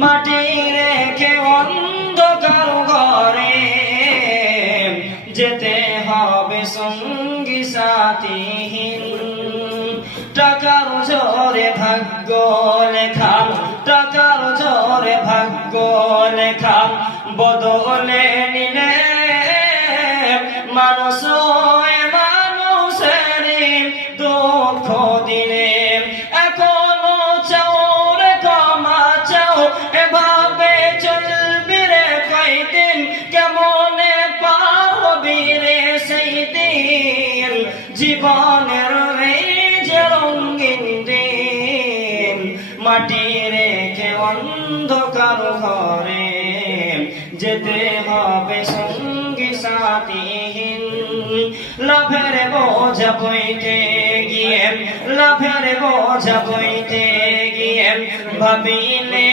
মাটি রেখে অন্ধকার ঘরে যেতে হবে সঙ্গী সাথীহীন। টাকার জোরে ভাগ্য লেখা, টাকার জোরে ভাগ্য লেখা বদলে নিলে মানুষ মানুষের দুঃখ দিলে। এখনো চাও রে ক্ষমা চাও, এভাবে চলবি রে কয়দিন, কেমনে পারবি রে সেই দিন। জীবনের এই যে রঙিন দিন, মাটি রেখে অন্ধকার ঘরে যেতে হবে সঙ্গী সাথীহীন। লাভের বোঝা বইতে গিয়ে, লাভের বোঝা বইতে গিয়ে ভাবিলে